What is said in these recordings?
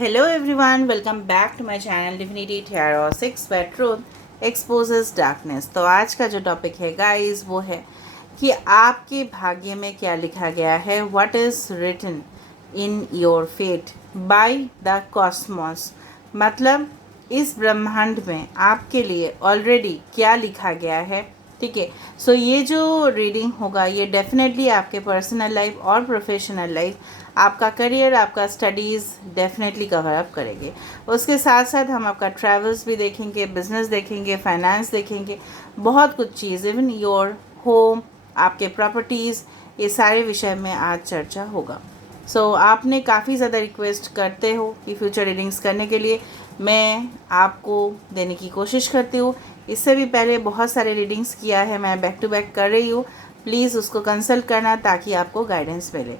Hello everyone, welcome back to my channel Divinity Tarot 6 where truth exposes darkness। तो आज का जो topic है गाइस वो है कि आपके भाग्य में क्या लिखा गया है। What is written in your fate by the cosmos। मतलब इस ब्रह्मांड में आपके लिए ऑलरेडी क्या लिखा गया है। ठीक है, सो ये जो रीडिंग होगा ये डेफिनेटली आपके पर्सनल लाइफ और प्रोफेशनल लाइफ, आपका करियर, आपका स्टडीज़ डेफिनेटली कवर अप करेंगे। उसके साथ साथ हम आपका ट्रैवल्स भी देखेंगे, बिजनेस देखेंगे, फाइनेंस देखेंगे, बहुत कुछ चीज़, इवन योर होम, आपके प्रॉपर्टीज़, ये सारे विषय में आज चर्चा होगा। आपने काफ़ी ज़्यादा रिक्वेस्ट करते हो कि फ्यूचर रीडिंग्स करने के लिए, मैं आपको देने की कोशिश करती हूँ। इससे भी पहले बहुत सारे रीडिंग्स किया है, मैं बैक टू बैक कर रही हूँ। प्लीज़ उसको कंसल्ट करना ताकि आपको गाइडेंस मिले।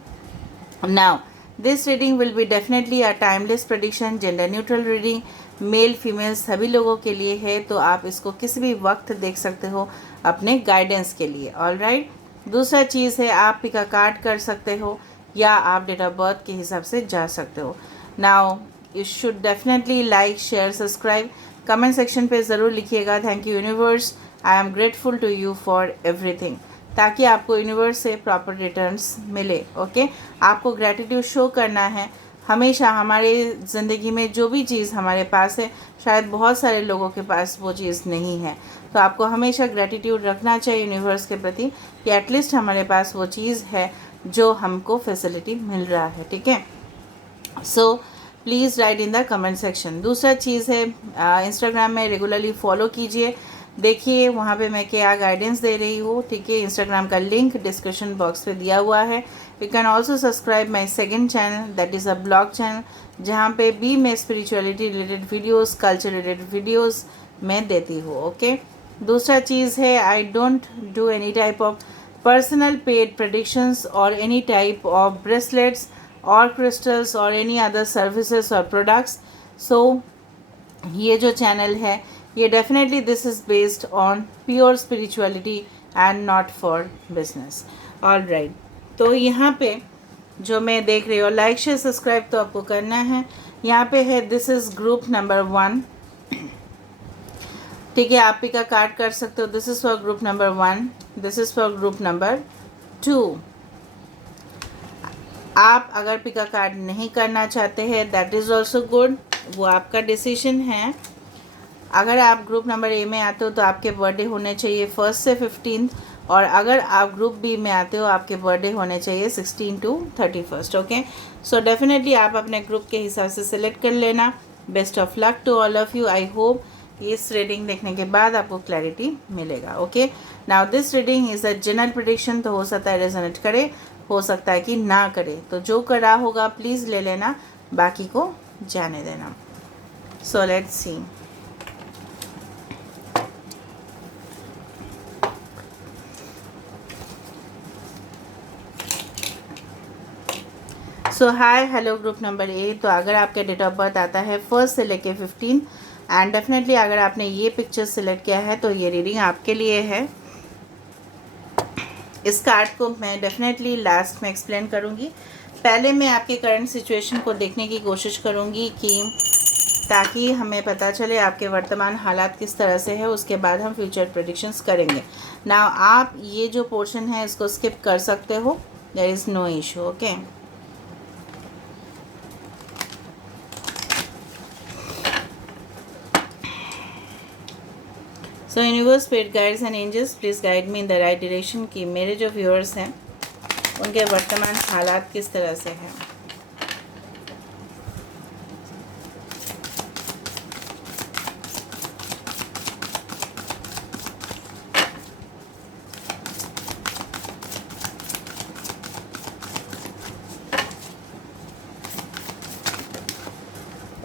Now, this reading will be definitely a timeless prediction, gender neutral reading, male female सभी लोगों के लिए है, तो आप इसको किसी भी वक्त देख सकते हो अपने गाइडेंस के लिए। ऑल राइट, दूसरा चीज़ है आप पिक अ कार्ड कर सकते हो या आप डेट ऑफ बर्थ के हिसाब से जा सकते हो। Now you should definitely like, share, subscribe, comment section पे ज़रूर लिखिएगा thank you universe, I am grateful to you for everything, ताकि आपको यूनिवर्स से प्रॉपर रिटर्न्स मिले। ओके, आपको ग्रैटिट्यूड शो करना है हमेशा। हमारे ज़िंदगी में जो भी चीज़ हमारे पास है, शायद बहुत सारे लोगों के पास वो चीज़ नहीं है, तो आपको हमेशा ग्रैटिट्यूड रखना चाहिए यूनिवर्स के प्रति कि एटलीस्ट हमारे पास वो चीज़ है जो हमको फैसिलिटी मिल रहा है। ठीक है, so please write in the comment section. दूसरा चीज़ है इंस्टाग्राम में रेगुलरली फॉलो कीजिए, देखिए वहाँ पे मैं क्या गाइडेंस दे रही हूँ। ठीक है, इंस्टाग्राम का लिंक डिस्क्रिप्शन बॉक्स पे दिया हुआ है। You can also subscribe my second channel, that is a blog channel, जहाँ पे भी मैं spirituality related videos, culture related videos मैं देती हूँ। ओके, दूसरा चीज़ है I don't do any type of personal paid predictions और एनी टाइप ऑफ ब्रेसलेट्स और क्रिस्टल्स और एनी अदर सर्विसेज और प्रोडक्ट्स। सो ये जो चैनल है ये definitely this is based on pure spirituality and not for business. All right, तो यहाँ पे जो मैं देख रही हूँ, लाइक शेयर सब्सक्राइब तो आपको करना है। यहाँ पे है दिस इज़ ग्रुप नंबर 1। ठीक है, आप पिक का कार्ड कर सकते हो। This is for group number 1, this is for group number 2। आप अगर पिक का कार्ड नहीं करना चाहते हैं दैट इज़ ऑल्सो गुड, वो आपका डिसीजन है। अगर आप ग्रुप नंबर ए में आते हो तो आपके बर्थडे होने चाहिए 1 से 15, और अगर आप ग्रुप बी में आते हो आपके बर्थडे होने चाहिए 16 to 31। ओके, सो डेफिनेटली आप अपने ग्रुप के हिसाब से सिलेक्ट कर लेना। Best of luck to all of you. I hope इस रीडिंग देखने के बाद आपको क्लैरिटी मिलेगा। Okay, now this reading is a general prediction, तो हो सकता है रेजोनेट करे, हो सकता है कि ना करे, तो जो करा होगा प्लीज़ ले लेना, बाकी को जाने देना। So let's see. So hi hello group number A, तो अगर आपका डेट ऑफ बर्थ आता है 1 से लेके 15 एंड डेफिनेटली अगर आपने ये पिक्चर सिलेक्ट किया है तो ये रीडिंग आपके लिए है। इस कार्ड को मैं डेफिनेटली लास्ट में एक्सप्लेन करूँगी। पहले मैं आपके करंट सिचुएशन को देखने की कोशिश करूँगी कि ताकि हमें पता चले आपके वर्तमान हालात किस तरह से है, उसके बाद हम फ्यूचर प्रेडिक्शंस करेंगे। ना आप ये जो पोर्शन है इसको स्किप कर सकते हो, there is no issue. Okay, so universe, spirit guides and angels please guide me in the right direction कि मेरे जो व्यूअर्स हैं उनके वर्तमान हालात किस तरह से हैं।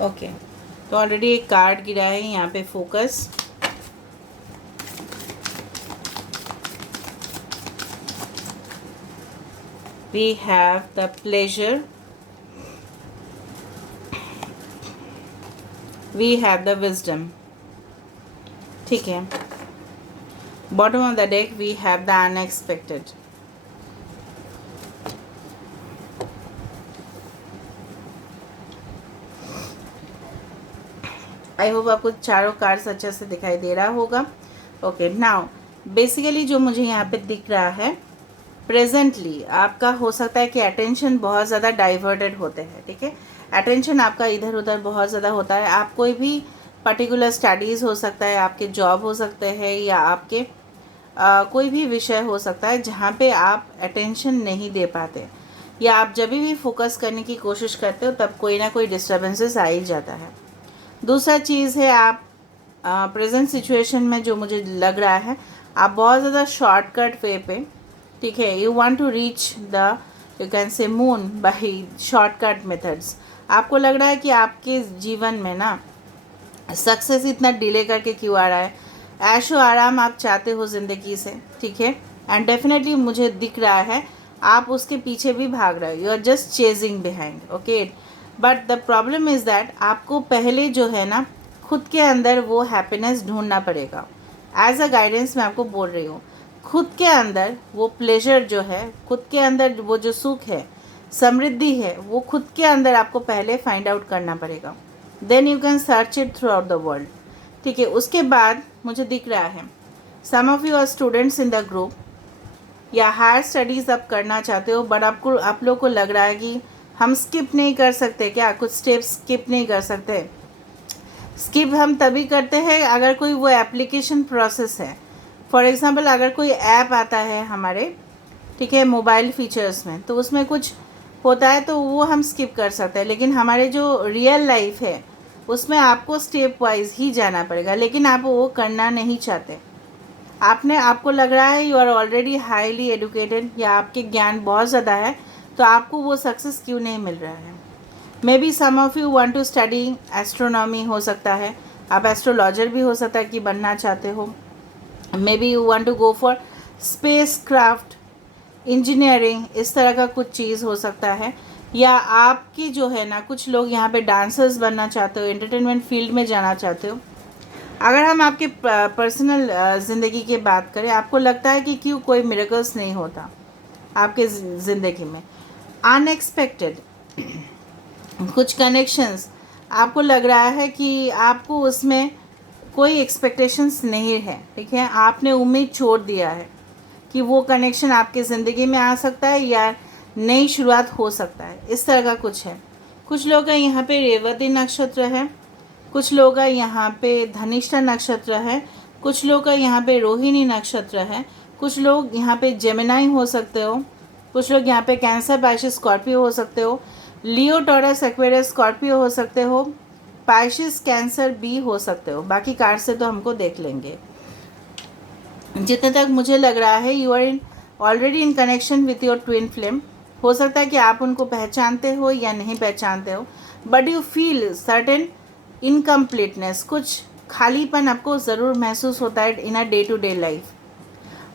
ओके, तो ऑलरेडी एक कार्ड गिरा है यहाँ पे, focus. We have the pleasure, we have the wisdom। ठीक है, bottom of the deck we have the unexpected। I hope आपको चारों कार्ड्स अच्छे से दिखाई दे रहा होगा। ओके, नाउ बेसिकली जो मुझे यहाँ पे दिख रहा है, प्रेजेंटली आपका हो सकता है कि अटेंशन बहुत ज़्यादा डाइवर्टेड होते हैं, ठीक है। अटेंशन आपका इधर उधर बहुत ज़्यादा होता है। आप कोई भी पर्टिकुलर स्टडीज़ हो सकता है, आपके जॉब हो सकते हैं, या आपके कोई भी विषय हो सकता है जहाँ पे आप अटेंशन नहीं दे पाते, या आप जब भी फोकस करने की कोशिश करते हो तब कोई ना कोई डिस्टर्बेंसेस आ ही जाता है। दूसरा चीज़ है, आप प्रेजेंट सिचुएशन में जो मुझे लग रहा है, आप बहुत ज़्यादा शॉर्टकट वे पे, ठीक है, you want to reach the, you can say moon by shortcut methods. आपको लग रहा है कि आपके जीवन में ना सक्सेस इतना डिले करके क्यों आ रहा है। ऐशो आराम आप चाहते हो ज़िंदगी से, ठीक है, एंड डेफिनेटली मुझे दिख रहा है आप उसके पीछे भी भाग रहे हो, you are just chasing behind, okay. But the problem is that आपको पहले जो है ना खुद के अंदर वो हैप्पीनेस ढूंढना पड़ेगा। एज अ गाइडेंस मैं आपको बोल रही हूँ, खुद के अंदर वो प्लेजर जो है, खुद के अंदर वो जो सुख है, समृद्धि है, वो खुद के अंदर आपको पहले फाइंड आउट करना पड़ेगा। Then you can search it throughout the world, ठीक है। उसके बाद मुझे दिख रहा है some of you are students in the group, या हायर स्टडीज़ आप करना चाहते हो, बट आप लोग को लग रहा है कि हम स्किप नहीं कर सकते क्या, कुछ स्टेप्स स्किप नहीं कर सकते। स्किप हम तभी करते हैं अगर कोई वो एप्लीकेशन प्रोसेस है। फॉर एग्ज़ाम्पल अगर कोई ऐप आता है हमारे, ठीक है, मोबाइल फीचर्स में, तो उसमें कुछ होता है तो वो हम स्किप कर सकते हैं। लेकिन हमारे जो रियल लाइफ है उसमें आपको स्टेप वाइज ही जाना पड़ेगा, लेकिन आप वो करना नहीं चाहते। आपको लग रहा है you are already highly educated, या आपके ज्ञान बहुत ज़्यादा है, तो आपको वो सक्सेस क्यों नहीं मिल रहा है। Maybe some of you want to study astronomy, हो सकता है आप एस्ट्रोलॉजर भी हो सकता है कि बनना चाहते हो। Maybe you want to go for spacecraft, engineering, इस तरह का कुछ चीज़ हो सकता है। या आपकी जो है ना, कुछ लोग यहाँ पे डांसर्स बनना चाहते हो, एंटरटेनमेंट फील्ड में जाना चाहते हो। अगर हम आपके पर्सनल ज़िंदगी की बात करें, आपको लगता है कि क्यों कोई मिरेकल्स नहीं होता आपके ज़िंदगी में, अनएक्सपेक्टेड कुछ कनेक्शंस, आपको लग रहा है कि आपको उसमें कोई एक्सपेक्टेशंस नहीं है, ठीक है, आपने उम्मीद छोड़ दिया है कि वो कनेक्शन आपके ज़िंदगी में आ सकता है या नई शुरुआत हो सकता है, इस तरह का कुछ है। कुछ लोग का यहाँ पे रेवती नक्षत्र है, कुछ लोग का यहाँ पे धनिष्ठा नक्षत्र है, कुछ लोग का यहाँ पे रोहिणी नक्षत्र है, कुछ लोग यहाँ पे जेमिनाई हो सकते हो, कुछ लोग यहाँ पे कैंसर, पाइशिस, स्कॉर्पियो हो सकते हो, लियो, टॉरस, एक्वेरियस, स्कॉर्पियो हो सकते हो, पाइशिस, कैंसर भी हो सकते हो। बाकी कार्ड से तो हमको देख लेंगे। जितने तक मुझे लग रहा है you are in already in connection with your twin flame. हो सकता है कि आप उनको पहचानते हो या नहीं पहचानते हो, but you feel certain incompleteness, कुछ खालीपन आपको ज़रूर महसूस होता है in a day to day life.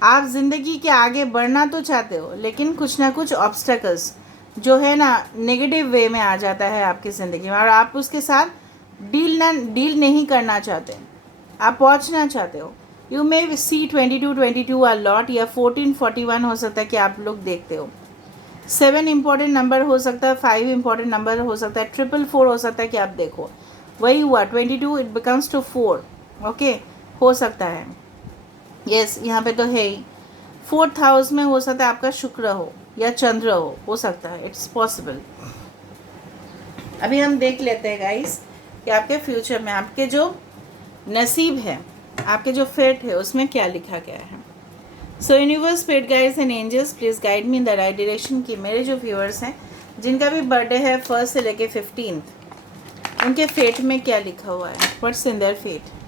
आप ज़िंदगी के आगे बढ़ना तो चाहते हो, लेकिन कुछ ना कुछ ऑब्स्टेकल्स जो है ना नेगेटिव वे में आ जाता है आपकी ज़िंदगी में, और आप उसके साथ डील नहीं करना चाहते, आप पहुंचना चाहते हो। You may C 22 a lot, या 1441 हो सकता है कि आप लोग देखते हो। 7 इंपॉर्टेंट नंबर हो सकता है, 5 इंपॉर्टेंट नंबर हो सकता है, 444 हो सकता है कि आप देखो। वही हुआ 22 इट बिकम्स टू 4, ओके, हो सकता है। यस, यहाँ पे तो है ही। 4th हाउस में हो सकता है आपका शुक्र हो या चंद्र हो सकता है, इट्स पॉसिबल। अभी हम देख लेते हैं गाइस कि आपके फ्यूचर में आपके जो नसीब है, आपके जो फेट है, उसमें क्या लिखा गया है। So universe, spirit guides and angels, please guide me in the right direction कि मेरे जो व्यूअर्स हैं जिनका भी बर्थडे है 1st से लेके 15th, उनके फेट में क्या लिखा हुआ है, what's in their fate.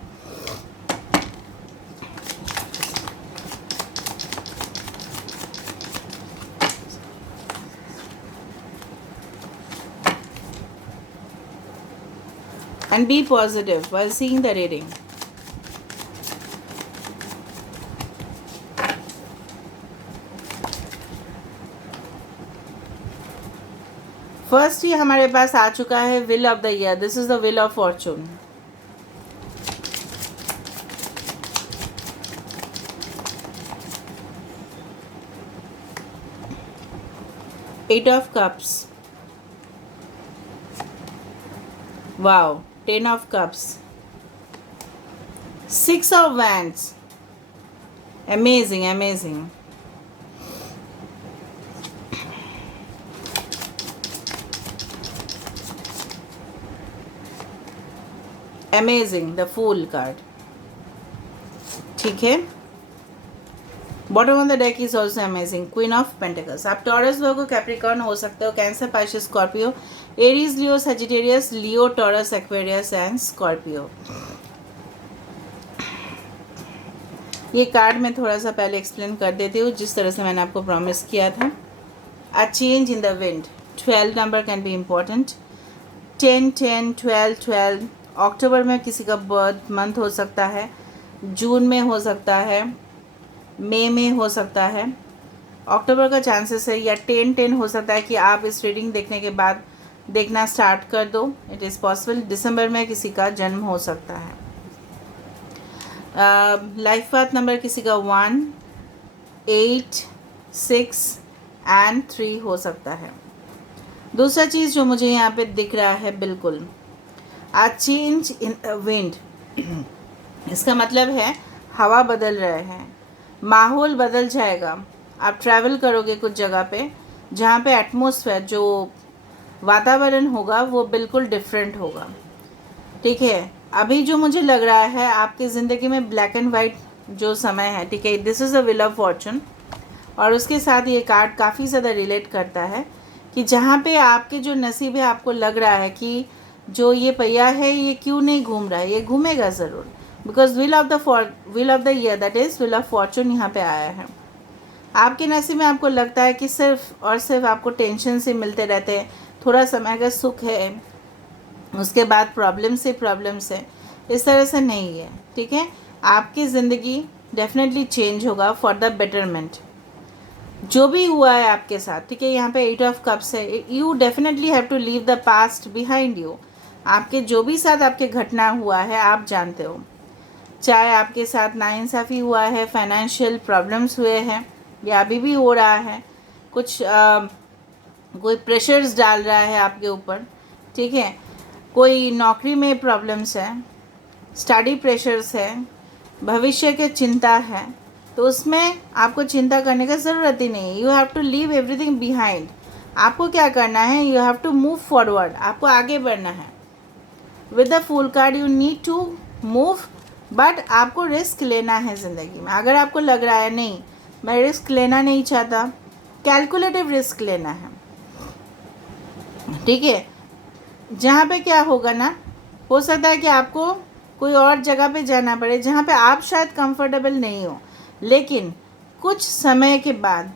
And be positive while seeing the reading. First ही हमारे पास आ चुका है wheel of the year, this is the wheel of fortune. Eight of cups, wow, 10 of cups, 6 of Wands. Amazing, amazing. Amazing, the Fool card. ठीक है. Bottom of the deck is also amazing. Queen of pentacles. आप taurus, वर्गो, Capricorn हो सकते हो, cancer, Pisces, Scorpio, Aries, Leo, Sagittarius, Leo, taurus, Aquarius and Scorpio. ये card मैं थोड़ा सा पहले एक्सप्लेन कर देती हूँ जिस तरह से मैंने आपको प्रॉमिस किया था. A change in the wind. 12 number can be important. 10, 10, 12, 12. अक्टूबर में किसी का बर्थ मंथ हो सकता है, जून में हो सकता है, मई में हो सकता है. अक्टूबर का चांसेस है, या 10, 10 हो सकता है कि आप इस रीडिंग देखने के बाद देखना स्टार्ट कर दो. It is possible. दिसंबर में किसी का जन्म हो सकता है. लाइफ पाथ नंबर किसी का 1, 8, 6 एंड 3 हो सकता है. दूसरा चीज़ जो मुझे यहाँ पे दिख रहा है, बिल्कुल आ चेंज इन विंड. इसका मतलब है हवा बदल रहे हैं, माहौल बदल जाएगा. आप ट्रैवल करोगे कुछ जगह पे जहाँ पे एटमॉस्फेयर, जो वातावरण होगा वो बिल्कुल डिफरेंट होगा. ठीक है. अभी जो मुझे लग रहा है आपकी ज़िंदगी में ब्लैक एंड वाइट जो समय है, ठीक है, this is a wheel of Fortune. और उसके साथ ये कार्ड काफ़ी ज़्यादा रिलेट करता है कि जहाँ पे आपके जो नसीब है, आपको लग रहा है कि जो ये पहिया है ये क्यों नहीं घूम रहा है, ये घूमेगा ज़रूर. Because wheel of the year, that is wheel of Fortune यहाँ पे आया है. आपके नसीब में आपको लगता है कि सिर्फ और सिर्फ आपको टेंशन से मिलते रहते हैं. थोड़ा समय का सुख है, उसके बाद प्रॉब्लम्स है. इस तरह से नहीं है. ठीक है. आपकी ज़िंदगी डेफिनेटली चेंज होगा फॉर द बेटरमेंट. जो भी हुआ है आपके साथ, ठीक है, यहाँ पे 8 ऑफ कप्स है. You definitely have to leave the past behind you. आपके जो भी साथ आपके घटना हुआ है आप जानते हो. चाहे आपके साथ नाइंसाफ़ी हुआ है, फाइनेंशियल प्रॉब्लम्स हुए हैं, या अभी भी हो रहा है, कुछ कोई प्रेशर्स डाल रहा है आपके ऊपर. ठीक है. कोई नौकरी में प्रॉब्लम्स है, स्टडी प्रेशर्स है, भविष्य की चिंता है, तो उसमें आपको चिंता करने का ज़रूरत ही नहीं. You have to leave everything behind. आपको क्या करना है, you have to move forward. आपको आगे बढ़ना है. With the fool card you need to move, but आपको रिस्क लेना है ज़िंदगी में. अगर आपको लग रहा है नहीं मैं रिस्क लेना नहीं चाहता, कैलकुलेटिव रिस्क लेना है. ठीक है. जहाँ पे क्या होगा ना, हो सकता है कि आपको कोई और जगह पे जाना पड़े जहाँ पे आप शायद कंफर्टेबल नहीं हो, लेकिन कुछ समय के बाद,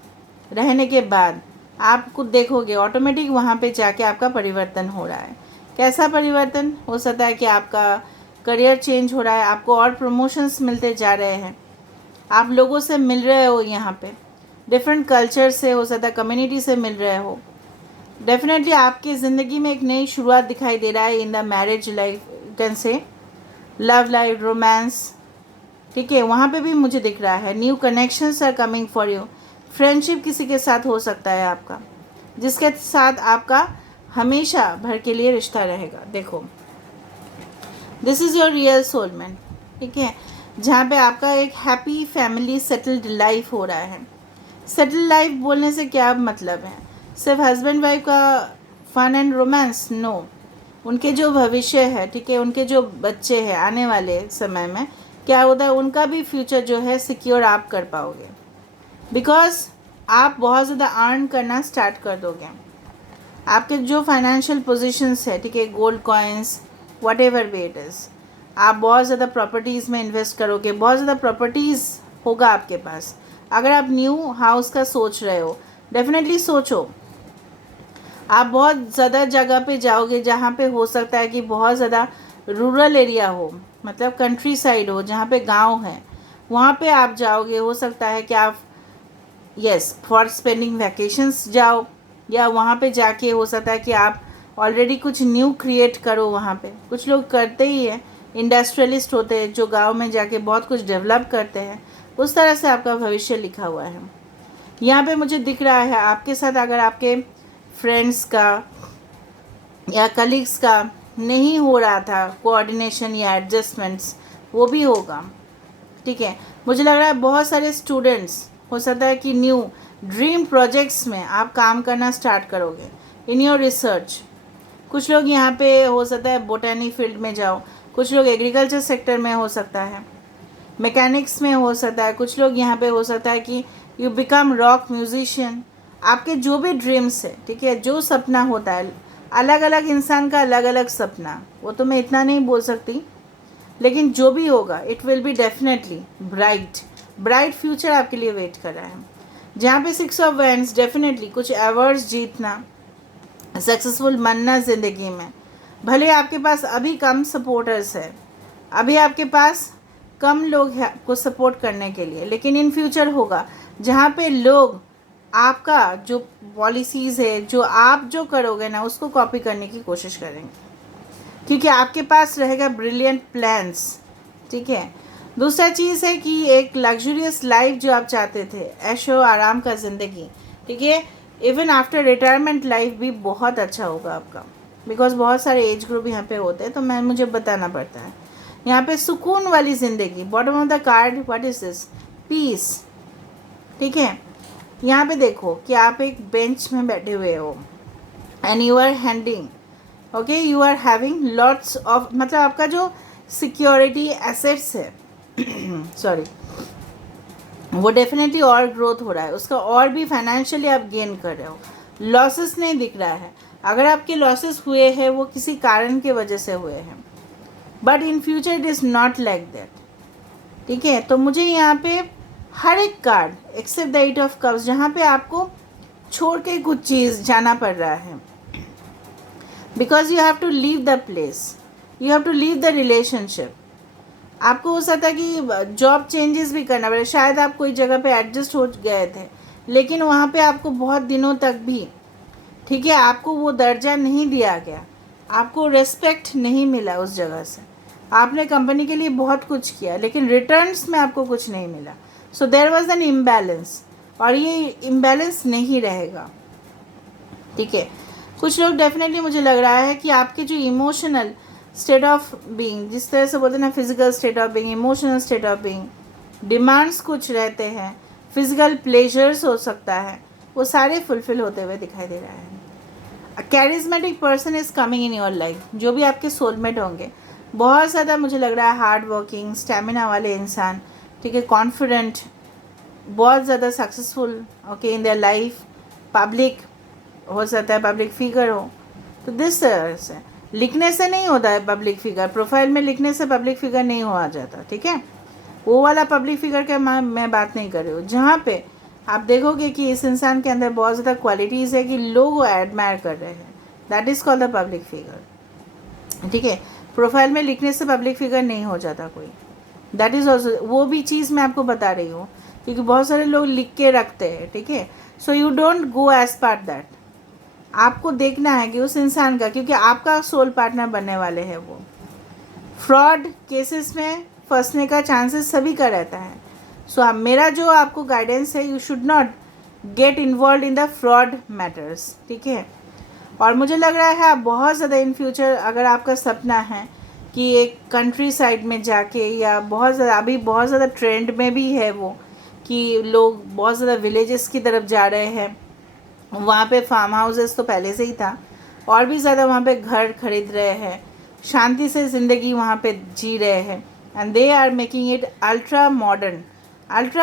रहने के बाद आप खुद देखोगे ऑटोमेटिक वहाँ पे जाके आपका परिवर्तन हो रहा है. कैसा परिवर्तन हो सकता है कि आपका करियर चेंज हो रहा है, आपको और प्रमोशंस मिलते जा रहे हैं, आप लोगों से मिल रहे हो, यहाँ पे डिफरेंट कल्चर से, हो सकता है कम्युनिटी से मिल रहे हो. डेफिनेटली आपकी ज़िंदगी में एक नई शुरुआत दिखाई दे रहा है in the marriage life, can say love life, romance. ठीक है. वहाँ पे भी मुझे दिख रहा है new connections are coming for you. Friendship किसी के साथ हो सकता है आपका, जिसके साथ आपका हमेशा भर के लिए रिश्ता रहेगा. देखो, this is your real soulmate. ठीक है. जहाँ पे आपका एक हैप्पी फैमिली सेटल्ड लाइफ हो रहा है. सेटल्ड लाइफ बोलने से क्या मतलब है, सिर्फ हस्बैंड वाइफ का फन एंड रोमांस? नो. उनके जो भविष्य है, ठीक है, उनके जो बच्चे हैं आने वाले समय में क्या होता है, उनका भी फ्यूचर जो है सिक्योर आप कर पाओगे. बिकॉज आप बहुत ज़्यादा अर्न करना स्टार्ट कर दोगे. आपके जो फाइनेंशियल पोजीशंस है, ठीक है, gold coins, what ever way it is, आप बहुत ज़्यादा प्रॉपर्टीज़ में इन्वेस्ट करोगे. बहुत ज़्यादा प्रॉपर्टीज़ होगा आपके पास. अगर आप न्यू हाउस का सोच रहे हो, डेफिनेटली सोचो. आप बहुत ज़्यादा जगह पे जाओगे जहाँ पे हो सकता है कि बहुत ज़्यादा रूरल एरिया हो, मतलब कंट्री साइड हो, जहाँ पे गांव है, वहाँ पे आप जाओगे. हो सकता है कि आप यस फॉर स्पेंडिंग वैकेशंस जाओ, या वहाँ पे जाके हो सकता है कि आप ऑलरेडी कुछ न्यू क्रिएट करो. वहाँ पे कुछ लोग करते ही हैं, इंडस्ट्रियलिस्ट होते हैं जो गांव में जाके बहुत कुछ डेवलप करते हैं. उस तरह से आपका भविष्य लिखा हुआ है. यहाँ पे मुझे दिख रहा है आपके साथ अगर आपके फ्रेंड्स का या कलीग्स का नहीं हो रहा था कोऑर्डिनेशन या एडजस्टमेंट्स, वो भी होगा, ठीक है। मुझे लग रहा है बहुत सारे स्टूडेंट्स हो सकता है कि न्यू ड्रीम प्रोजेक्ट्स में आप काम करना स्टार्ट करोगे इन योर रिसर्च। कुछ लोग यहाँ पे हो सकता है बोटैनी फील्ड में जाओ, कुछ लोग एग्रीकल्चर सेक्टर में हो सकता है, मैकेनिक्स में हो सकता है, कुछ लोग यहाँ पे हो सकता है कि यू बिकम रॉक म्यूजिशियन। आपके जो भी ड्रीम्स है, ठीक है, जो सपना होता है, अलग अलग इंसान का अलग अलग सपना, वो तो मैं इतना नहीं बोल सकती, लेकिन जो भी होगा it will be definitely bright future आपके लिए वेट कर रहा है। जहाँ पे 6 ऑफ वैंड्स, डेफिनेटली कुछ अवार्ड्स जीतना, सक्सेसफुल बनना ज़िंदगी में। भले आपके पास अभी कम सपोर्टर्स है, अभी आपके पास कम लोग हैं आपको सपोर्ट करने के लिए, लेकिन इन फ्यूचर होगा जहाँ पे लोग आपका जो पॉलिसीज़ है, जो आप जो करोगे ना, उसको कॉपी करने की कोशिश करेंगे, क्योंकि आपके पास रहेगा ब्रिलियंट प्लान्स, ठीक है। दूसरा चीज़ है कि एक लग्जूरियस लाइफ जो आप चाहते थे, ऐशो आराम का ज़िंदगी, ठीक है, इवन आफ्टर रिटायरमेंट लाइफ भी बहुत अच्छा होगा आपका, बिकॉज बहुत सारे एज ग्रुप यहाँ पे होते हैं, तो मुझे बताना पड़ता है। यहाँ पे सुकून वाली ज़िंदगी, bottom of the card, what is this, peace, ठीक है। यहाँ पे देखो कि आप एक बेंच में बैठे हुए हो and you are handling, okay, you are having lots of, मतलब आपका जो सिक्योरिटी एसेट्स है सॉरी, वो डेफिनेटली और ग्रोथ हो रहा है, उसका और भी फाइनेंशियली आप गेन कर रहे हो। लॉसेस नहीं दिख रहा है, अगर आपके लॉसेस हुए हैं वो किसी कारण की वजह से हुए हैं, but in future it is not like that, ठीक है। तो मुझे यहाँ पे हर एक card except the 8 of cups, जहाँ पे आपको छोड़ के कुछ चीज़ जाना पड़ रहा है, because you have to leave the place, you have to leave the relationship. आपको हो सकता है कि जॉब चेंजेस भी करना पड़े, शायद आप कोई जगह पे एडजस्ट हो गए थे, लेकिन वहाँ पे आपको बहुत दिनों तक भी, ठीक है, आपको वो दर्जा नहीं दिया गया, आपको रेस्पेक्ट नहीं मिला उस जगह से। आपने कंपनी के लिए बहुत कुछ किया, लेकिन रिटर्न्स में आपको कुछ नहीं मिला, so there was an imbalance, और ये इम्बैलेंस नहीं रहेगा, ठीक है। कुछ लोग डेफिनेटली मुझे लग रहा है कि आपके जो इमोशनल स्टेट ऑफ बीइंग, जिस तरह से बोलते हैं ना, physical state of being, emotional state of being, demands कुछ रहते हैं, फिजिकल प्लेजर्स हो सकता है, वो सारे फुलफिल होते हुए दिखाई दे रहा है। Charismatic person is coming in your life, जो भी आपके सोलमेट होंगे, बहुत ज़्यादा मुझे लग रहा है हार्ड वर्किंग, स्टेमिना वाले इंसान, ठीक है, कॉन्फिडेंट, बहुत ज़्यादा successful, okay, in their life, public हो सकता है, पब्लिक फिगर हो, तो दिस तरह से लिखने से नहीं होता है पब्लिक फिगर, प्रोफाइल में लिखने से पब्लिक फिगर नहीं हो आ जाता, ठीक है। वो वाला पब्लिक फिगर का मैं बात नहीं कर रही हूँ, जहाँ पे आप देखोगे कि इस इंसान के अंदर बहुत ज़्यादा क्वालिटीज़ है कि लोग वो एडमायर कर रहे हैं, that is called the public figure, ठीक है। प्रोफाइल में लिखने से पब्लिक फिगर नहीं हो जाता कोई, दैट इज़ ऑल्सो, वो भी चीज़ मैं आपको बता रही हूँ, क्योंकि बहुत सारे लोग लिख के रखते हैं, ठीक है। So you don't go as part that, आपको देखना है कि उस इंसान का, क्योंकि आपका सोल पार्टनर बनने वाले हैं वो। फ्रॉड केसेस में फंसने का चांसेस सभी का रहता है, सो मेरा जो आपको गाइडेंस है, you should not get involve in the fraud matters, ठीक है। और मुझे लग रहा है आप बहुत ज़्यादा इन फ्यूचर, अगर आपका सपना है कि एक कंट्री साइड में जाके, या बहुत ज़्यादा अभी बहुत ज़्यादा ट्रेंड में भी है वो, कि लोग बहुत ज़्यादा विलेजेस की तरफ जा रहे हैं, वहाँ पे फार्म हाउसेस तो पहले से ही था, और भी ज़्यादा वहाँ पे घर खरीद रहे हैं, शांति से ज़िंदगी वहाँ पे जी रहे हैं, and they are making it ultra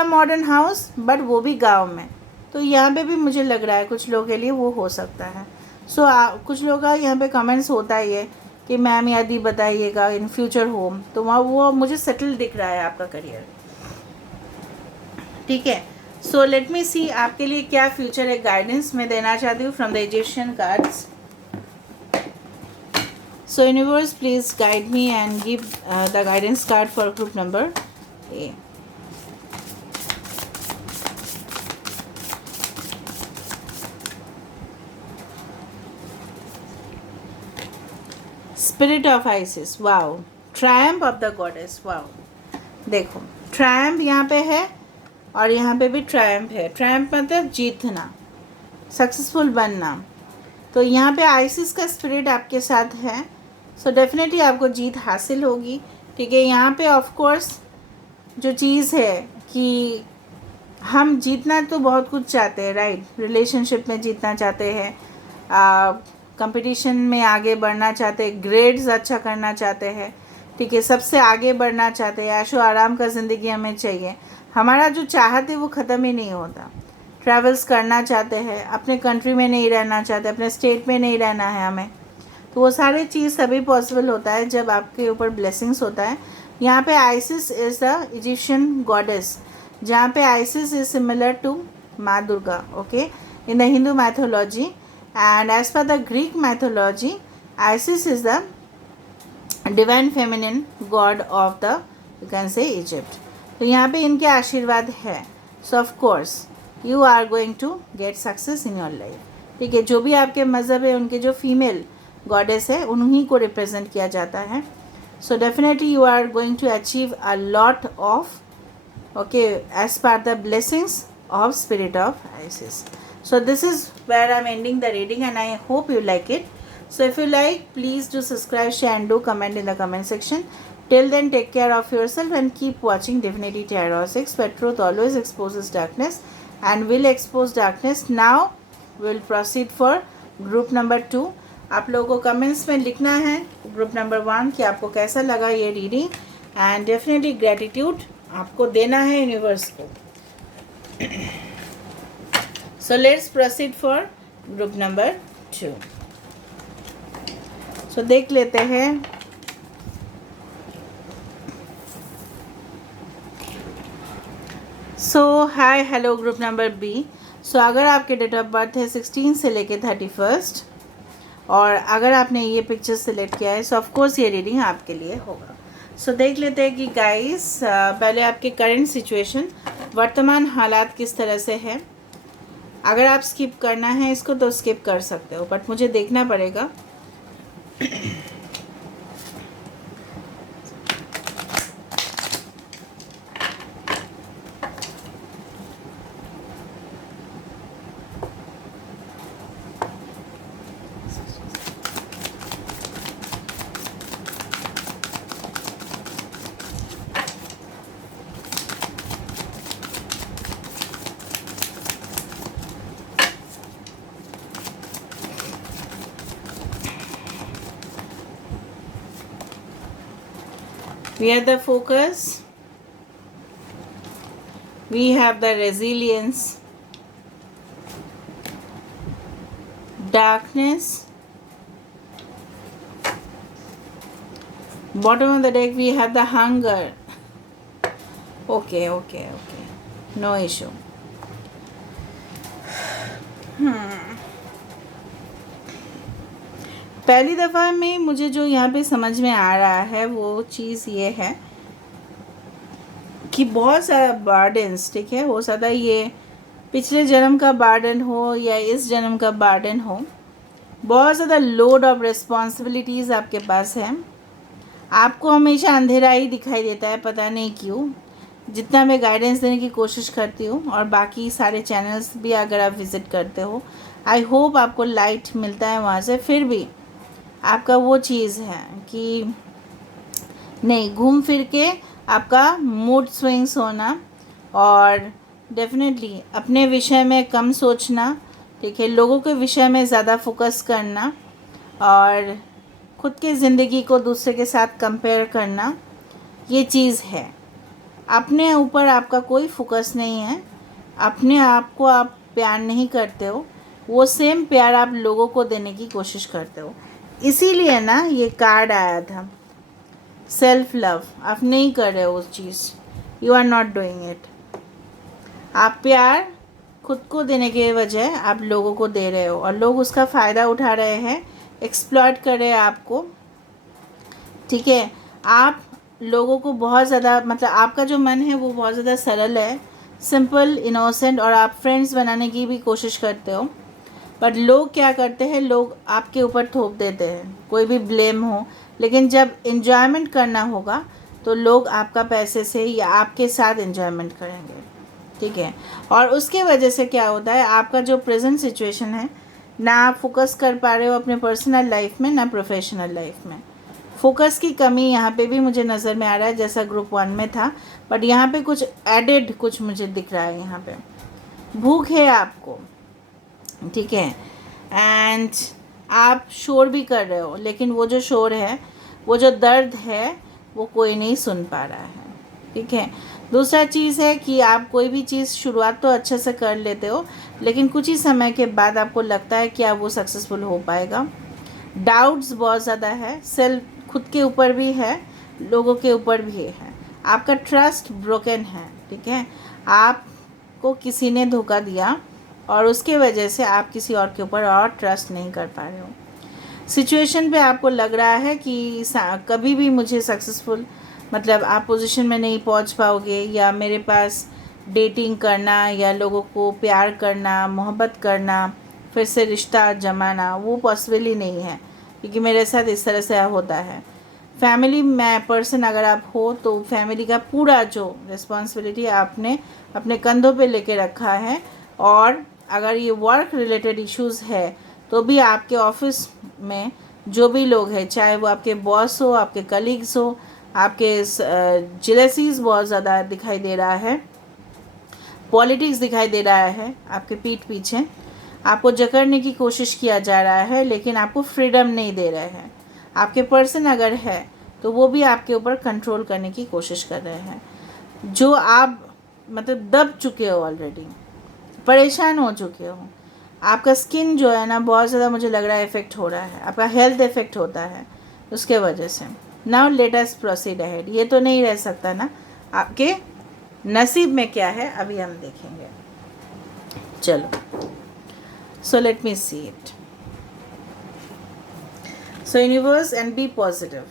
modern house, but वो भी गांव में। तो यहाँ पे भी मुझे लग रहा है कुछ लोगों के लिए वो हो सकता है। सो कुछ लोगों का यहाँ पे कमेंट्स होता ही है कि मैम यदि बताइएगा इन फ्यूचर होम, तो वहाँ वो मुझे सेटल दिख रहा है आपका करियर, ठीक है। सो लेट मी सी आपके लिए क्या फ्यूचर एक गाइडेंस मैं देना चाहती हूँ from the Egyptian cards. So universe please guide me and give the guidance card for group number A. Spirit of ISIS, wow, Triumph of the goddess, wow, देखो Triumph यहाँ पे है और यहाँ पे भी ट्रायम्फ है। ट्रायम्फ मतलब जीतना, सक्सेसफुल बनना। तो यहाँ पे आइसिस का स्पिरिट आपके साथ है, सो डेफिनेटली आपको जीत हासिल होगी। ठीक है। यहाँ पे ऑफ कोर्स जो चीज़ है कि हम जीतना तो बहुत कुछ चाहते हैं, राइट। रिलेशनशिप में जीतना चाहते हैं, कंपटीशन में आगे बढ़ना चाहते हैं, ग्रेड्स अच्छा करना चाहते हैं, ठीक है, सबसे आगे बढ़ना चाहते हैं, ऐशो आराम का ज़िंदगी हमें चाहिए। हमारा जो चाहत है वो ख़त्म ही नहीं होता। ट्रैवल्स करना चाहते हैं, अपने कंट्री में नहीं रहना चाहते, अपने स्टेट में नहीं रहना है हमें। तो वो सारी चीज़ तभी पॉसिबल होता है जब आपके ऊपर ब्लेसिंग्स होता है। यहाँ पे Isis is the Egyptian goddess, जहाँ पे Isis is similar to Maa Durga, okay, in the Hindu mythology. And as per the Greek mythology, Isis is the divine feminine god of the, you can say, Egypt. तो यहाँ पे इनके आशीर्वाद है। So of course you are going to get success in your life, ठीक है। जो भी आपके मज़हब है, उनके जो फीमेल गॉडेस है उन्हीं को रिप्रेजेंट किया जाता है। So definitely you are going to achieve a lot of, okay, as per the blessings of spirit of Isis. So this is where I'm ending the reading and I hope you like it. So if you like, please do subscribe, share and do comment in the comment section. Till then, take care of yourself and keep watching Divinity Tarot 6, where truth always exposes darkness and will expose darkness. Now we'll proceed for group number 2. आप लोगों को comments में लिखना है group number 1 कि आपको कैसा लगा ये रीडिंग, एंड डेफिनेटली ग्रेटिट्यूड आपको देना है यूनिवर्स को। So let's proceed for group number 2। So देख लेते हैं। So hi hello group number B. So अगर आपके डेट ऑफ बर्थ है 16 से लेके 31 और अगर आपने ये पिक्चर सेलेक्ट किया है, सो ऑफकोर्स ये रीडिंग आपके लिए होगा। सो देख लेते हैं कि गाइस पहले आपके करंट सिचुएशन, वर्तमान हालात किस तरह से है। अगर आप स्किप करना है इसको तो स्किप कर सकते हो, बट मुझे देखना पड़ेगा। We are the focus, we have the resilience, darkness, bottom of the deck we have the hunger. Okay, no issue. पहली दफ़ा में मुझे जो यहाँ पे समझ में आ रहा है वो चीज़ ये है कि बहुत सारा बर्डन्स, ठीक है, हो सकता है ये पिछले जन्म का बर्डन हो या इस जन्म का बर्डन हो। बहुत ज़्यादा लोड ऑफ रिस्पॉन्सिबिलिटीज़ आपके पास है। आपको हमेशा अंधेरा ही दिखाई देता है, पता नहीं क्यों। जितना मैं गाइडेंस देने की कोशिश करती हूँ और बाकी सारे चैनल्स भी अगर आप विज़िट करते हो, आई होप आपको लाइट मिलता है वहाँ से। फिर भी आपका वो चीज़ है कि नहीं, घूम फिर के आपका मूड स्विंग्स होना और डेफिनेटली अपने विषय में कम सोचना, ठीक है, लोगों के विषय में ज़्यादा फोकस करना और खुद की ज़िंदगी को दूसरे के साथ कंपेयर करना, ये चीज़ है। अपने ऊपर आपका कोई फोकस नहीं है, अपने आप को आप प्यार नहीं करते हो, वो सेम प्यार आप लोगों को देने की कोशिश करते हो। इसीलिए ना ये कार्ड आया था, सेल्फ लव। आप नहीं कर रहे हो उस चीज़, you are not doing it. आप प्यार खुद को देने के बजाय आप लोगों को दे रहे हो और लोग उसका फ़ायदा उठा रहे हैं, एक्सप्लॉइट कर रहे हैं आपको, ठीक है। आप लोगों को बहुत ज़्यादा, मतलब आपका जो मन है वो बहुत ज़्यादा सरल है, सिंपल, इनोसेंट, और आप फ्रेंड्स बनाने की भी कोशिश करते हो। बट लोग क्या करते हैं, लोग आपके ऊपर थोप देते हैं, कोई भी ब्लेम हो। लेकिन जब इन्जॉयमेंट करना होगा तो लोग आपका पैसे से या आपके साथ इन्जॉयमेंट करेंगे, ठीक है। और उसके वजह से क्या होता है, आपका जो प्रेजेंट सिचुएशन है, ना आप फोकस कर पा रहे हो अपने पर्सनल लाइफ में ना प्रोफेशनल लाइफ में। फोकस की कमी यहाँ पे भी मुझे नज़र में आ रहा है, जैसा ग्रुप 1 में था, बट यहाँ पे कुछ एडेड कुछ मुझे दिख रहा है। यहाँ पे भूख है आपको, ठीक है, एंड आप शोर भी कर रहे हो, लेकिन वो जो शोर है, वो जो दर्द है, वो कोई नहीं सुन पा रहा है, ठीक है। दूसरा चीज़ है कि आप कोई भी चीज़ शुरुआत तो अच्छे से कर लेते हो, लेकिन कुछ ही समय के बाद आपको लगता है कि आप वो सक्सेसफुल हो पाएगा। डाउट्स बहुत ज़्यादा है, सेल्फ खुद के ऊपर भी है, लोगों के ऊपर भी है। आपका ट्रस्ट ब्रोकन है, ठीक है। आपको किसी ने धोखा दिया और उसके वजह से आप किसी और के ऊपर और ट्रस्ट नहीं कर पा रहे हो। सिचुएशन पे आपको लग रहा है कि कभी भी मुझे सक्सेसफुल मतलब आप पोजीशन में नहीं पहुंच पाओगे, या मेरे पास डेटिंग करना या लोगों को प्यार करना, मोहब्बत करना, फिर से रिश्ता जमाना वो पॉसिबल ही नहीं है, क्योंकि मेरे साथ इस तरह से होता है। फैमिली में पर्सन अगर आप हो तो फैमिली का पूरा जो रिस्पॉन्सिबिलिटी आपने अपने कंधों पे लेके रखा है, और अगर ये वर्क रिलेटेड इश्यूज़ है तो भी आपके ऑफिस में जो भी लोग हैं, चाहे वो आपके बॉस हो, आपके कलीग्स हो, आपके जेलसीज बहुत ज़्यादा दिखाई दे रहा है, पॉलिटिक्स दिखाई दे रहा है, आपके पीठ पीछे आपको जकड़ने की कोशिश किया जा रहा है, लेकिन आपको फ्रीडम नहीं दे रहे हैं। आपके पर्सन अगर है तो वो भी आपके ऊपर कंट्रोल करने की कोशिश कर रहे हैं, जो आप मतलब दब चुके हो, ऑलरेडी परेशान हो चुके हो। आपका स्किन जो है ना बहुत ज़्यादा मुझे लग रहा है इफ़ेक्ट हो रहा है, आपका हेल्थ इफ़ेक्ट होता है उसके वजह से। Now let us proceed ahead. ये तो नहीं रह सकता ना, आपके नसीब में क्या है अभी हम देखेंगे। चलो, so let me see it. So universe and be positive.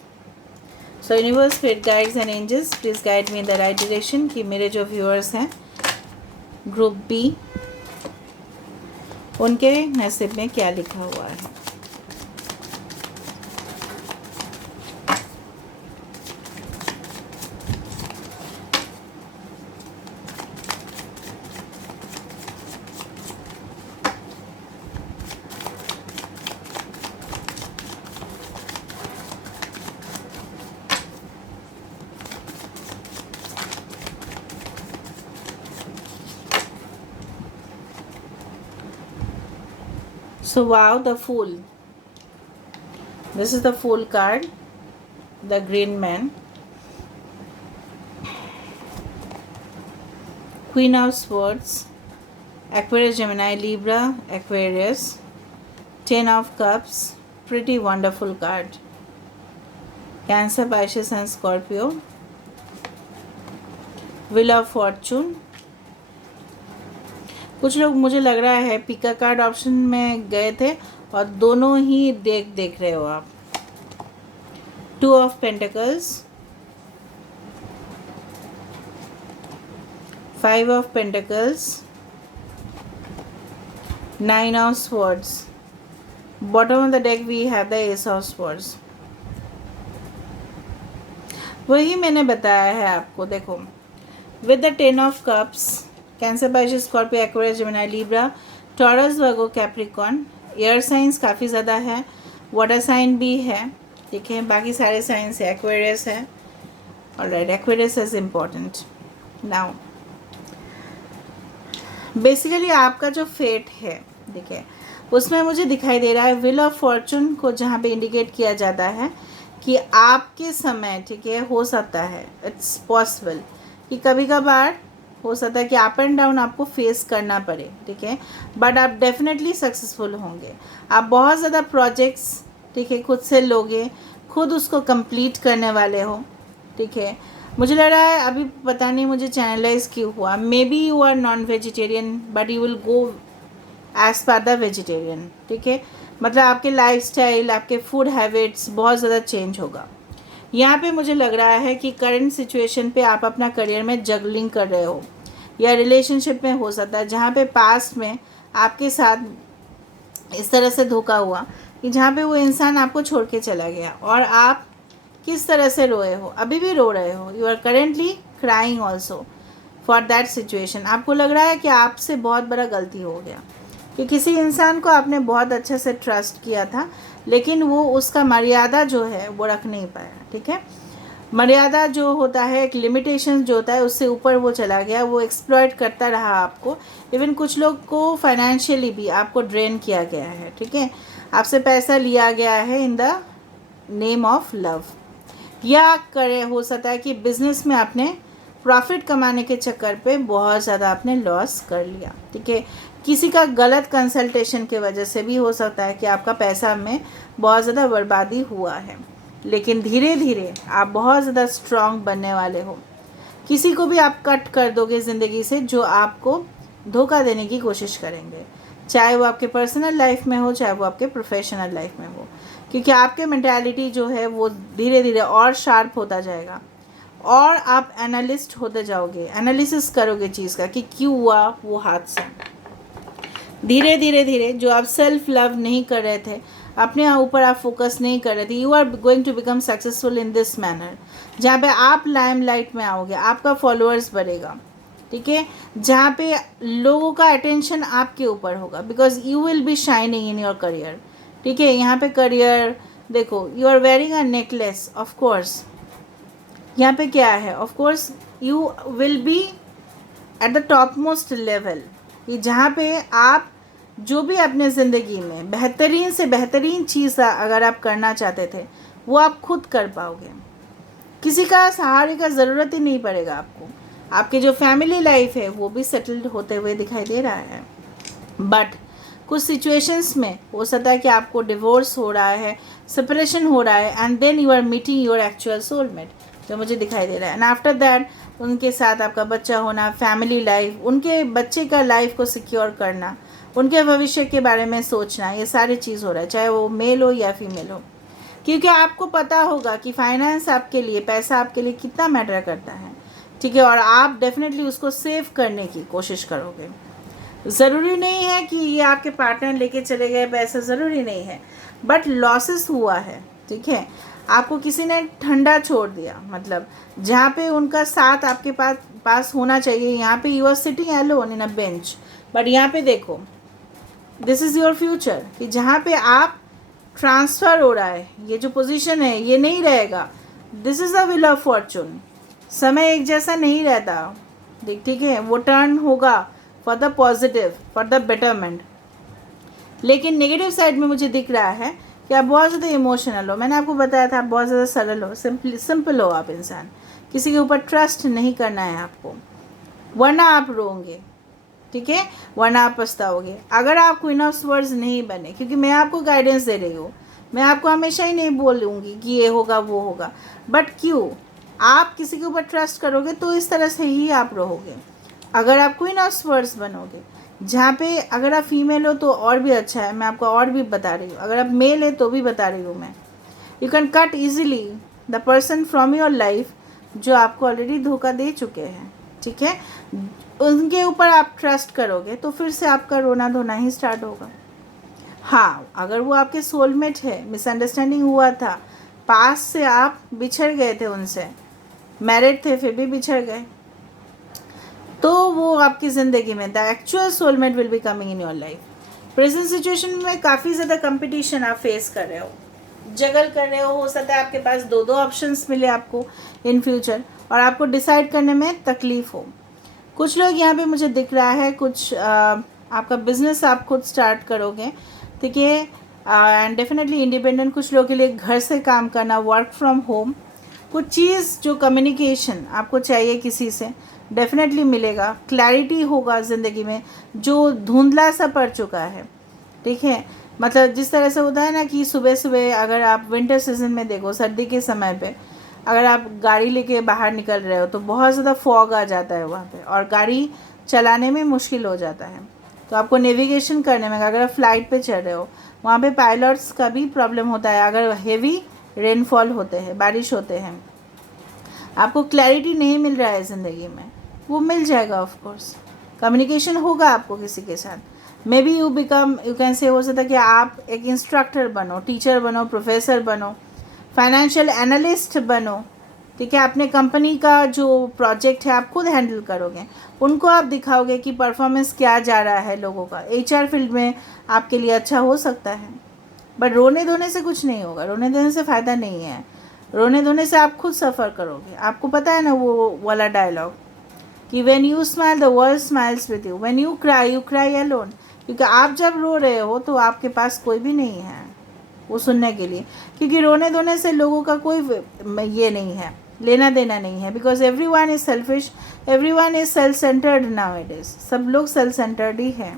So universe, spirit guides and angels, please guide me in the right direction कि मेरे जो व्यूअर्स हैं ग्रुप बी, उनके नसीब में क्या लिखा हुआ है। So wow, the Fool. This is the Fool card, the Green Man. Queen of Swords, Aquarius, Gemini, Libra, Aquarius. Ten of Cups, pretty wonderful card. Cancer, Pisces and Scorpio. Wheel of Fortune. कुछ लोग मुझे लग रहा है पिका card option में गए थे और दोनों ही देख रहे हो आप। 2 of Pentacles, 5 of Pentacles, 9 of Swords. Bottom of the deck we have the Ace of Swords. वही मैंने बताया है आपको, देखो with the 10 of Cups, cancer, Pisces, Scorpio, Aquarius, Gemini, Libra, taurus, Virgo, Capricorn. Air science काफ़ी ज़्यादा है, water sign भी है, ठीक है, बाकी सारे साइंस है, एक्वेरियस है। Alright, Aquarius is important. Now basically आपका जो फेट है, देखिए उसमें मुझे दिखाई दे रहा है व्हील ऑफ फॉर्चून को, जहाँ पे इंडिकेट किया जाता है कि आपके समय, ठीक है, हो सकता है, इट्स पॉसिबल कि कभी कभार हो सकता है कि अप एंड डाउन आपको फेस करना पड़े, ठीक है, बट आप डेफिनेटली सक्सेसफुल होंगे। आप बहुत ज़्यादा प्रोजेक्ट्स, ठीक है, खुद से लोगे, खुद उसको कंप्लीट करने वाले हो, ठीक है। मुझे लग रहा है अभी पता नहीं मुझे चैनलाइज क्यों हुआ, maybe you are non vegetarian but you will go as per the vegetarian, ठीक है, मतलब आपके लाइफस्टाइल, आपके फूड हैबिट्स बहुत ज़्यादा चेंज होगा। यहाँ पे मुझे लग रहा है कि करंट सिचुएशन पे आप अपना करियर में जगलिंग कर रहे हो, या रिलेशनशिप में हो सकता है जहाँ पे पास्ट में आपके साथ इस तरह से धोखा हुआ कि जहाँ पे वो इंसान आपको छोड़ के चला गया और आप किस तरह से रोए हो, अभी भी रो रहे हो, you are currently crying also for that situation. आपको लग रहा है कि आपसे बहुत बड़ा गलती हो गया, कि किसी इंसान को आपने बहुत अच्छे से ट्रस्ट किया था, लेकिन वो उसका मर्यादा जो है वो रख नहीं पाया। ठीक है, मर्यादा जो होता है, एक लिमिटेशन जो होता है, उससे ऊपर वो चला गया, वो एक्सप्लॉइट करता रहा आपको। इवन कुछ लोग को फाइनेंशियली भी आपको ड्रेन किया गया है। ठीक है, आपसे पैसा लिया गया है in the name of love, या करे हो सकता है कि बिजनेस में आपने प्रॉफिट कमाने के चक्कर पे बहुत ज़्यादा आपने लॉस कर लिया। ठीक है, किसी का गलत कंसल्टेशन की वजह से भी हो सकता है कि आपका पैसा में बहुत ज़्यादा बर्बादी हुआ है। लेकिन धीरे धीरे आप बहुत ज़्यादा स्ट्रांग बनने वाले हो। किसी को भी आप कट कर दोगे ज़िंदगी से जो आपको धोखा देने की कोशिश करेंगे, चाहे वो आपके पर्सनल लाइफ में हो, चाहे वो आपके प्रोफेशनल लाइफ में हो, क्योंकि आपके मेंटालिटी जो है वो धीरे धीरे और शार्प होता जाएगा और आप एनालिस्ट होते जाओगे, एनालिसिस करोगे चीज़ का कि क्यों हुआ वो हादसा। धीरे धीरे धीरे जो आप सेल्फ लव नहीं कर रहे थे, अपने ऊपर आप फोकस नहीं कर रहे थे, you are going to become successful in this manner, जहाँ पे आप लाइमलाइट में आओगे, आपका फॉलोअर्स बढ़ेगा। ठीक है, जहाँ पे लोगों का अटेंशन आपके ऊपर होगा, because you will be shining in your career. ठीक है, यहाँ पे करियर देखो, you are wearing a necklace, of course यहाँ पे क्या है, of course you will be at the top most level, कि जहाँ पे आप जो भी अपने ज़िंदगी में बेहतरीन से बेहतरीन चीज़ अगर आप करना चाहते थे वो आप खुद कर पाओगे। किसी का सहारे का ज़रूरत ही नहीं पड़ेगा आपको। आपके जो फैमिली लाइफ है वो भी सेटल्ड होते हुए दिखाई दे रहा है। बट कुछ सिचुएशंस में हो सकता है कि आपको डिवोर्स हो रहा है, सेपरेशन हो रहा है, and then you are meeting your actual soulmate, जो मुझे दिखाई दे रहा है। एंड आफ्टर दैट उनके साथ आपका बच्चा होना, फैमिली लाइफ, उनके बच्चे का लाइफ को सिक्योर करना, उनके भविष्य के बारे में सोचना, ये सारी चीज़ हो रहा है, चाहे वो मेल हो या फीमेल हो। क्योंकि आपको पता होगा कि फाइनेंस आपके लिए, पैसा आपके लिए कितना मैटर करता है। ठीक है, और आप डेफिनेटली उसको सेव करने की कोशिश करोगे। ज़रूरी नहीं है कि ये आपके पार्टनर लेके चले गए पैसा, ज़रूरी नहीं है, बट लॉसेस हुआ है। ठीक है, आपको किसी ने ठंडा छोड़ दिया, मतलब जहाँ पे उनका साथ आपके पास होना चाहिए, यहाँ पे you are sitting alone in a bench. But यहाँ पे देखो, दिस इज़ योर फ्यूचर, कि जहाँ पे आप ट्रांसफ़र हो रहा है, ये जो पोजीशन है ये नहीं रहेगा। This is a wheel of Fortune, समय एक जैसा नहीं रहता। ठीक है, वो टर्न होगा for the positive, for the betterment. लेकिन नेगेटिव साइड में मुझे दिख रहा है कि आप बहुत ज़्यादा इमोशनल हो। मैंने आपको बताया था आप बहुत ज़्यादा सरल हो, सिंपल हो आप इंसान, किसी के ऊपर ट्रस्ट नहीं करना है आपको, वरना आप रोंगे। ठीक है, वरना आप पछताओगे अगर आप क्वीन ऑफ स्वर्ड्स नहीं बने। क्योंकि मैं आपको गाइडेंस दे रही हूँ, मैं आपको हमेशा ही नहीं बोलूँगी कि ये होगा वो होगा, बट क्यों आप किसी के ऊपर ट्रस्ट करोगे तो इस तरह से ही आप रहोगे। अगर आप क्वीन ऑफ स्वर्ड्स बनोगे, जहाँ पे अगर आप फीमेल हो तो और भी अच्छा है, मैं आपको और भी बता रही हूँ, अगर आप मेल है तो भी बता रही हूँ मैं, you can cut easily the person from your life जो आपको ऑलरेडी धोखा दे चुके हैं। ठीक है, उनके ऊपर आप ट्रस्ट करोगे तो फिर से आपका रोना धोना ही स्टार्ट होगा। हाँ, अगर वो आपके सोलमेट है, मिसअंडरस्टैंडिंग हुआ था, पास से आप बिछड़ गए थे उनसे, मैरिड थे फिर भी बिछड़ गए, तो वो आपकी ज़िंदगी में the actual soulmate will be coming in your life. Present situation में काफ़ी ज़्यादा कंपटीशन आप फेस कर रहे हो, जगल कर रहे हो सकता है आपके पास दो ऑप्शंस मिले आपको इन फ्यूचर, और आपको डिसाइड करने में तकलीफ़ हो। कुछ लोग यहाँ पे मुझे दिख रहा है, कुछ आपका बिजनेस आप खुद स्टार्ट करोगे। ठीक है, एंड डेफिनेटली इंडिपेंडेंट, कुछ लोगों के लिए घर से काम करना, वर्क फ्रॉम होम, कुछ चीज़ जो कम्युनिकेशन आपको चाहिए किसी से डेफिनेटली मिलेगा। क्लैरिटी होगा ज़िंदगी में, जो धुंधला सा पड़ चुका है। ठीक है, मतलब जिस तरह से होता है ना कि सुबह सुबह अगर आप विंटर सीजन में देखो, सर्दी के समय पे अगर आप गाड़ी लेके बाहर निकल रहे हो तो बहुत ज़्यादा फॉग आ जाता है वहाँ पे, और गाड़ी चलाने में मुश्किल हो जाता है। तो आपको नेविगेशन करने में, अगर आप फ्लाइट पे चढ़ रहे हो, वहाँ पे पायलट्स का भी प्रॉब्लम होता है। अगर हेवी रेनफॉल होते हैं, बारिश होते हैं, आपको क्लैरिटी नहीं मिल रहा है ज़िंदगी में, वो मिल जाएगा ऑफ कोर्स। कम्युनिकेशन होगा आपको किसी के साथ, मे बी यू कैन से, हो सकता है कि आप एक इंस्ट्रक्टर बनो, टीचर बनो, प्रोफेसर बनो, फाइनेंशियल एनालिस्ट बनो, ठीक है। अपने कंपनी का जो प्रोजेक्ट है आप खुद हैंडल करोगे, उनको आप दिखाओगे कि परफॉर्मेंस क्या जा रहा है लोगों का। HR फील्ड में आपके लिए अच्छा हो सकता है, बट रोने धोने से कुछ नहीं होगा, रोने धोने से फ़ायदा नहीं है। रोने धोने से आप खुद सफ़र करोगे। आपको पता है ना वो वाला डायलॉग कि when you smile the world smiles with you, when you cry alone. क्योंकि आप जब रो रहे हो तो आपके पास कोई भी नहीं है वो सुनने के लिए, क्योंकि रोने धोने से लोगों का कोई ये नहीं है, लेना देना नहीं है। Because every one is selfish, every one is self centred now it is. सब लोग सेल्फ सेंटर्ड ही हैं,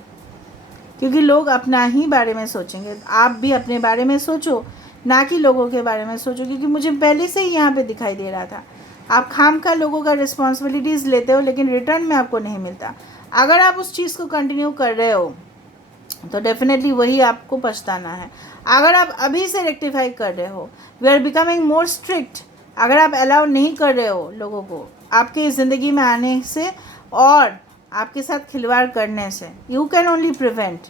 क्योंकि लोग अपना ही बारे में सोचेंगे। आप भी अपने बारे में सोचो, ना कि लोगों के बारे में सोचो, क्योंकि मुझे पहले से ही यहाँ पे दिखाई दे रहा था आप खाम खा लोगों का रिस्पॉन्सिबिलिटीज़ लेते हो, लेकिन रिटर्न में आपको नहीं मिलता। अगर आप उस चीज़ को कंटिन्यू कर रहे हो तो डेफिनेटली वही आपको पछताना है। अगर आप अभी से रेक्टिफाई कर रहे हो, we are becoming more strict. अगर आप अलाउ नहीं कर रहे हो लोगों को आपके ज़िंदगी में आने से और आपके साथ खिलवाड़ करने से, यू कैन ओनली प्रिवेंट।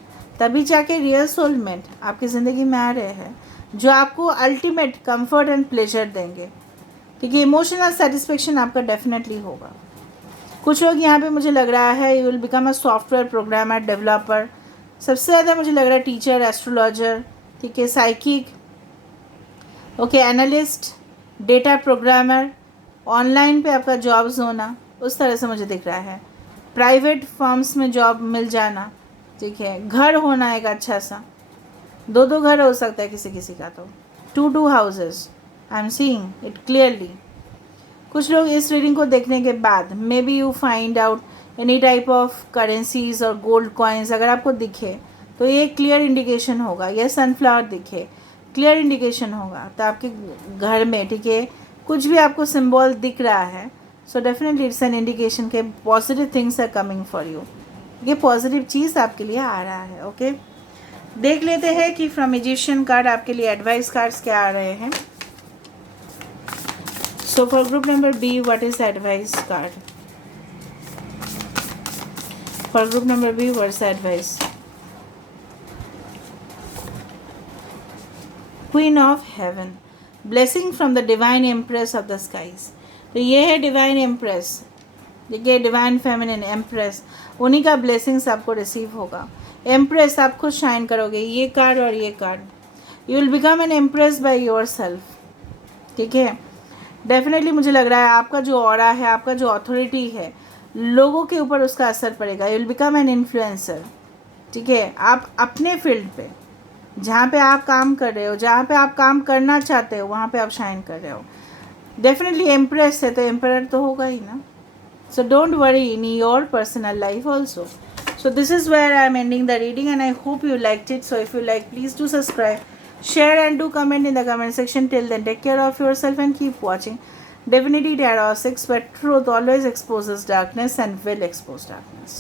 तभी जाके रियल सोलमेट आपकी ज़िंदगी में आ रहे हैं, जो आपको अल्टीमेट कंफर्ट एंड प्लेजर देंगे, क्योंकि इमोशनल सेटिस्फेक्शन आपका डेफिनेटली होगा। कुछ लोग यहाँ पे मुझे लग रहा है you will become a software programmer, developer, सबसे ज़्यादा मुझे लग रहा है टीचर, एस्ट्रोलॉजर, ठीक है, psychic, okay, analyst, data programmer, online पे आपका जॉब्स होना, उस तरह से मुझे दिख रहा है। प्राइवेट फर्म्स में जॉब मिल जाना, ठीक है। घर होना एक अच्छा सा, 2 घर हो सकता है किसी किसी का, तो 2 houses, I am seeing it clearly. कुछ लोग इस रीडिंग को देखने के बाद may be you find out any type of currencies और गोल्ड कॉइन्स अगर आपको दिखे तो ये क्लियर इंडिकेशन होगा, या सनफ्लावर दिखे क्लियर इंडिकेशन होगा, तो आपके घर में, ठीक है, कुछ भी आपको सिंबल दिख रहा है, so definitely it's an indication के positive things are coming for you. ये पॉजिटिव चीज़ आपके लिए आ रहा है, ओके। देख लेते हैं कि फ्रॉम इजिप्शियन कार्ड आपके लिए एडवाइस कार्ड्स क्या आ रहे हैं। So for group number B, what is advice card for group number B? What's advice? Queen of heaven, blessing from the divine empress of the skies. तो ये है divine empress, देखिए, डिवाइन फेमिनिन एम्प्रेस, उन्हीं का blessings आपको receive होगा। Empress आप खुद शाइन करोगे, ये कार्ड और ये card. You will become an empress by your self, ठीक है। डेफिनेटली मुझे लग रहा है आपका जो ऑरा है, आपका जो अथॉरिटी है, लोगों के ऊपर उसका असर पड़ेगा। You will become an influencer, ठीक है। आप अपने फील्ड पे, जहाँ पे आप काम कर रहे हो, जहाँ पे आप काम करना चाहते हो, वहाँ पे आप शाइन कर रहे हो। डेफिनेटली एम्प्रेस है तो एम्परर तो होगा ही ना। So don't worry in your personal life also. So this is where I am ending the reading, and I hope you liked it. So if you like, please do subscribe, share and do comment in the comment section. Till then, take care of yourself and keep watching Divinity Tarot 6, where truth always exposes darkness and will expose darkness.